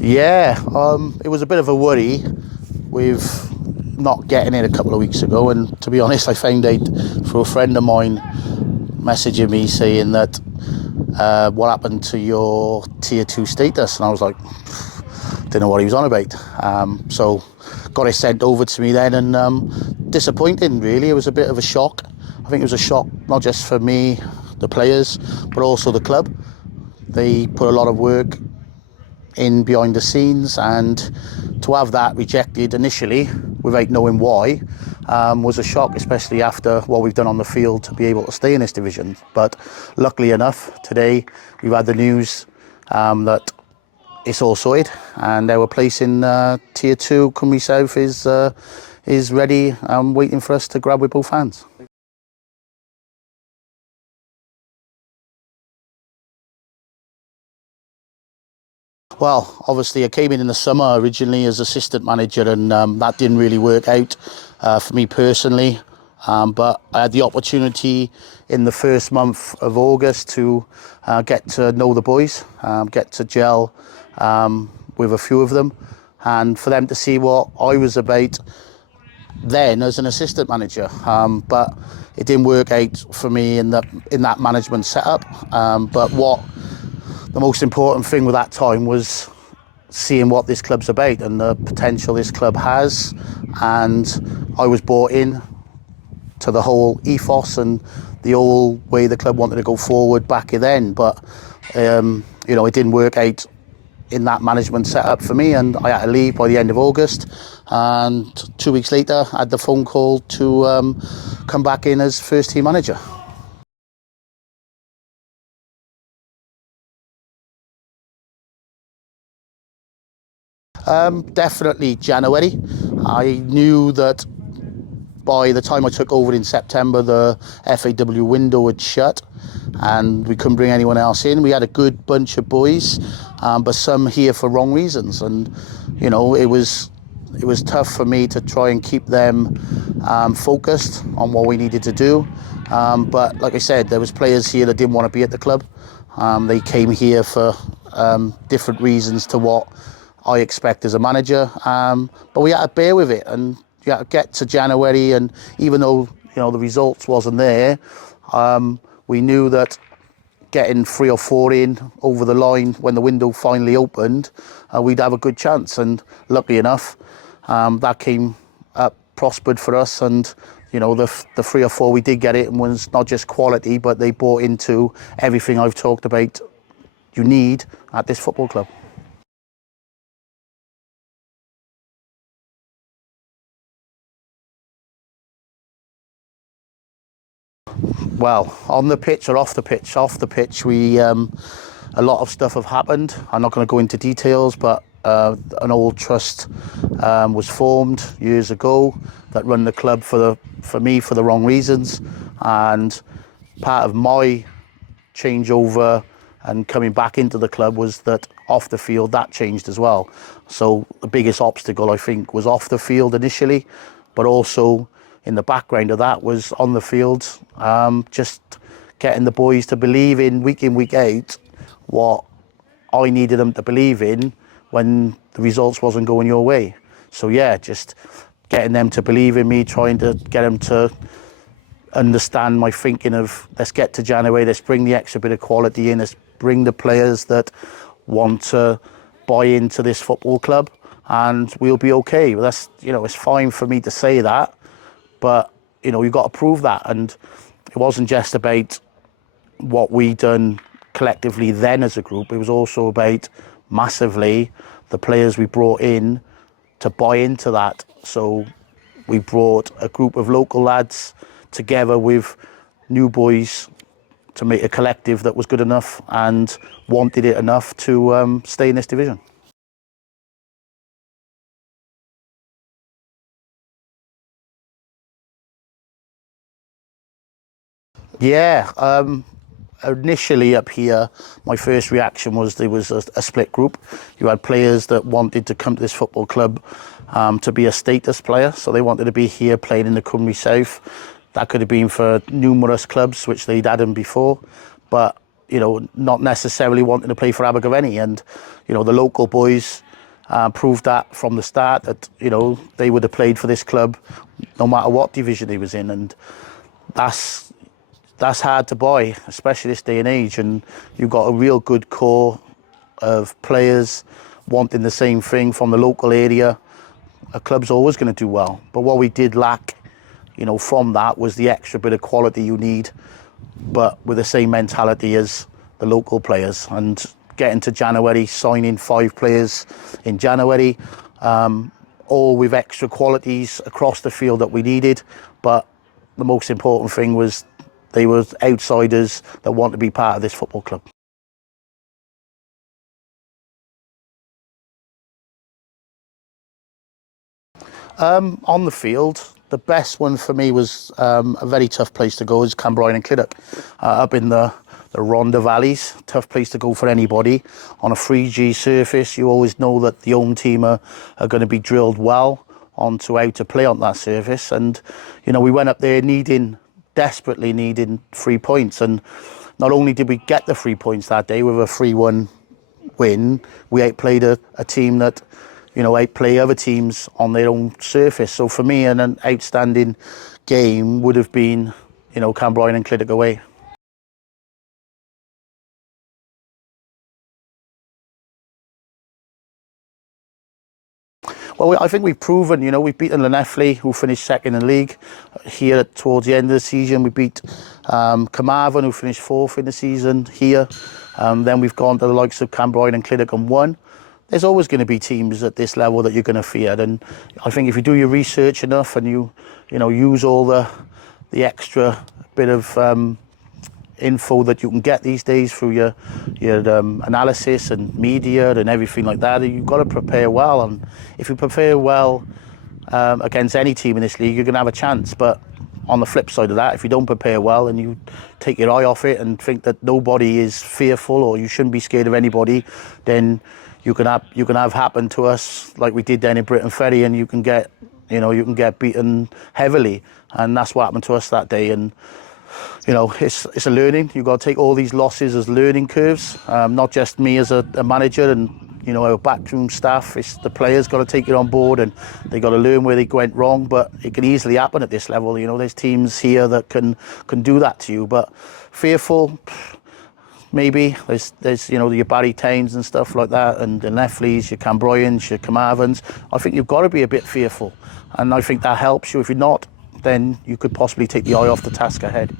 Yeah, it was a bit of a worry with not getting it a couple of weeks ago, and to be honest, I found out through a friend of mine messaging me saying that what happened to your tier 2 status, and I was like, didn't know what he was on about. So got it sent over to me then, and disappointing really. It was a bit of a shock. I think it was a shock not just for me, the players, but also the club. They put a lot of work in behind the scenes, and to have that rejected initially without knowing why was a shock, especially after what we've done on the field to be able to stay in this division. But luckily enough, today we've had the news that it's all sorted, and our place in Tier 2 Cymru South is ready and waiting for us to grab with both hands. Well, obviously I came in the summer originally as assistant manager, and that didn't really work out for me personally. But I had the opportunity in the first month of August to get to know the boys, get to gel with a few of them, and for them to see what I was about then as an assistant manager. But it didn't work out for me in that management setup. But what the most important thing with that time was seeing what this club's about and the potential this club has, and I was bought in to the whole ethos and the whole way the club wanted to go forward back then. But it didn't work out in that management setup for me, and I had to leave by the end of August, and 2 weeks later I had the phone call to come back in as first team manager. Definitely January. I knew that by the time I took over in September, the FAW window had shut and we couldn't bring anyone else in. We had a good bunch of boys, but some here for wrong reasons. And, it was tough for me to try and keep them focused on what we needed to do. But like I said, there was players here that didn't want to be at the club. They came here for different reasons to what I expect as a manager. But we had to bear with it, and you had to get to January, and even though the results wasn't there, we knew that getting 3 or 4 in over the line when the window finally opened, we'd have a good chance. And luckily enough, that came up, prospered for us, and the 3 or 4 we did get it, and was not just quality, but they bought into everything I've talked about you need at this football club. Well, on the pitch or off the pitch? Off the pitch, a lot of stuff have happened. I'm not going to go into details, but an old trust was formed years ago that run the club for me for the wrong reasons, and part of my changeover and coming back into the club was that off the field that changed as well. So the biggest obstacle I think was off the field initially, but also in the background of that was on the field, just getting the boys to believe in week out what I needed them to believe in when the results wasn't going your way. So yeah, just getting them to believe in me, trying to get them to understand my thinking of, let's get to January, let's bring the extra bit of quality in, let's bring the players that want to buy into this football club, and we'll be okay. But that's, it's fine for me to say that, but you've got to prove that. And it wasn't just about what we done collectively then as a group, it was also about massively the players we brought in to buy into that. So we brought a group of local lads together with new boys to make a collective that was good enough and wanted it enough to stay in this division. Yeah, initially up here, my first reaction was there was a split group. You had players that wanted to come to this football club to be a status player, so they wanted to be here playing in the Cymru South. That could have been for numerous clubs which they'd had in before, but not necessarily wanting to play for Abergavenny. And the local boys proved that from the start that, you know, they would have played for this club no matter what division they was in, and that's hard to buy, especially this day and age. And you've got a real good core of players wanting the same thing from the local area. A club's always going to do well, but what we did lack, you know, from that was the extra bit of quality you need, but with the same mentality as the local players. And getting to January, signing 5 players in January, all with extra qualities across the field that we needed. But the most important thing was they were outsiders that want to be part of this football club. On the field, the best one for me was a very tough place to go is Cambroyne and Clydach, up in the Rhondda Valleys. Tough place to go for anybody. On a 3G surface, you always know that the home team are going to be drilled well onto how to play on that surface. And, you know, we went up there desperately needing 3 points. And not only did we get the 3 points that day with a 3-1 win, we outplayed a team that, you know, outplay other teams on their own surface. So for me, an outstanding game would have been, you know, Cambroyne and Clydach away. Well, I think we've proven, you know, we've beaten Llanelli, who finished second in the league. Here towards the end of the season, we beat Carmarthen, who finished 4th in the season here. Then we've gone to the likes of Cambroyne and Clydach and won. There's always going to be teams at this level that you're going to fear. And I think if you do your research enough and you know, use all the extra bit of info that you can get these days through your analysis and media and everything like that, you've got to prepare well. And if you prepare well against any team in this league, you're going to have a chance. But on the flip side of that, if you don't prepare well and you take your eye off it and think that nobody is fearful or you shouldn't be scared of anybody, then you can have happen to us like we did then in Britain Ferry, and you can get beaten heavily. And that's what happened to us that day. And you know, it's a learning. You've got to take all these losses as learning curves, not just me as a manager and, you know, our backroom staff. It's the players got to take it on board, and they got to learn where they went wrong. But it can easily happen at this level. You know, there's teams here that can do that to you. But fearful, maybe there's you know, your Barry Towns and stuff like that, and the Neffleys, your Cambroyans, your Carmarthens. I think you've got to be a bit fearful, and I think that helps you. If you're not, then you could possibly take the eye off the task ahead.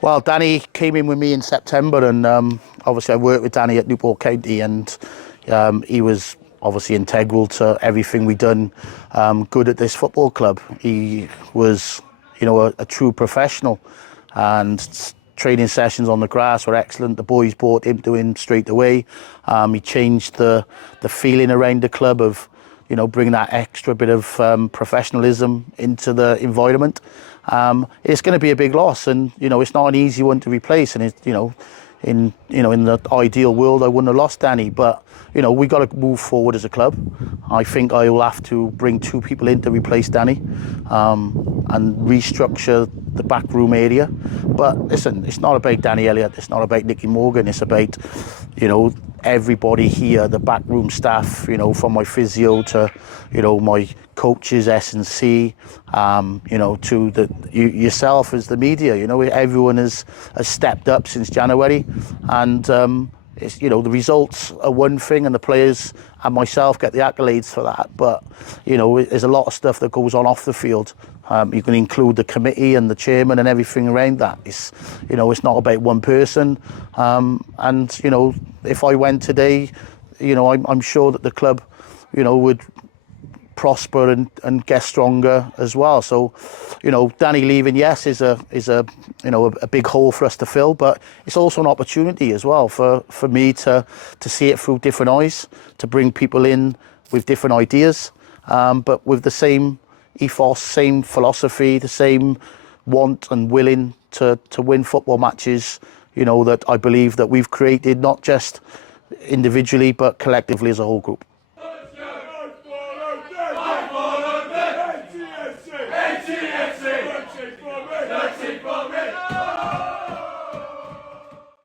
Well, Danny came in with me in September, and obviously I worked with Danny at Newport County, and he was obviously integral to everything we done good at this football club. He was, you know, a true professional, and training sessions on the grass were excellent. The boys bought into him straight away. He changed the feeling around the club of, you know, bringing that extra bit of professionalism into the environment. It's going to be a big loss, and you know, it's not an easy one to replace. And you know, in the ideal world, I wouldn't have lost Danny, but you know, we got to move forward as a club. I think I will have to bring 2 people in to replace Danny, and restructure the backroom area. But listen, it's not about Danny Elliott, it's not about Nicky Morgan, it's about, you know, everybody here, the backroom staff, you know, from my physio to, you know, my coaches, S&C, you know, to yourself as the media. You know, everyone has stepped up since January, and it's, you know, the results are one thing, and the players and myself get the accolades for that. But you know, there's a lot of stuff that goes on off the field. You can include the committee and the chairman and everything around that. It's, you know, it's not about one person. And you know, if I went today, you know, I'm sure that the club, you know, would prosper and get stronger as well. So, you know, Danny leaving, yes, is a you know, a big hole for us to fill, but it's also an opportunity as well for me to see it through different eyes, to bring people in with different ideas, but with the same ethos, same philosophy, the same want and willing to win football matches, you know, that I believe that we've created, not just individually but collectively as a whole group.